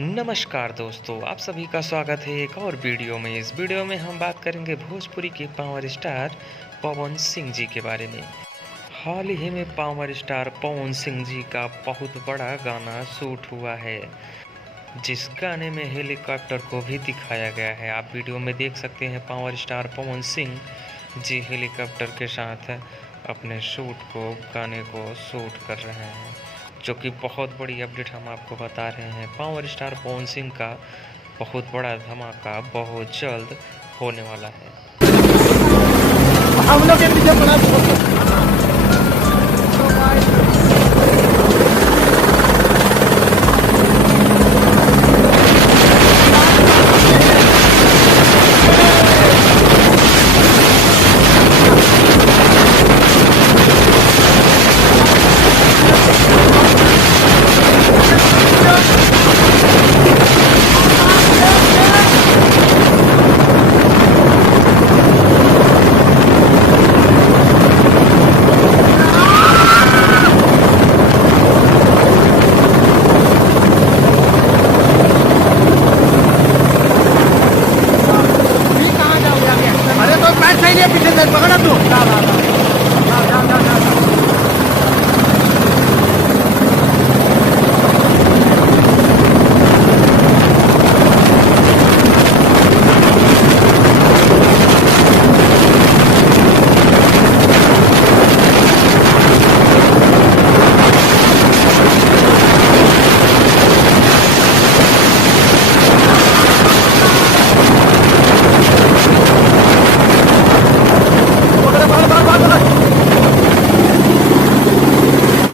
नमस्कार दोस्तों, आप सभी का स्वागत है एक और वीडियो में। इस वीडियो में हम बात करेंगे भोजपुरी के पावर स्टार पवन सिंह जी के बारे में। हाल ही में पावर स्टार पवन सिंह जी का बहुत बड़ा गाना शूट हुआ है, जिस गाने में हेलीकॉप्टर को भी दिखाया गया है। आप वीडियो में देख सकते हैं पावर स्टार पवन सिंह जी हेलीकॉप्टर के साथ अपने गाने को शूट कर रहे हैं, जो कि बहुत बड़ी अपडेट हम आपको बता रहे हैं। पावर स्टार पवन सिंह का बहुत बड़ा धमाका बहुत जल्द होने वाला है। हम लोग के पीछे पड़ा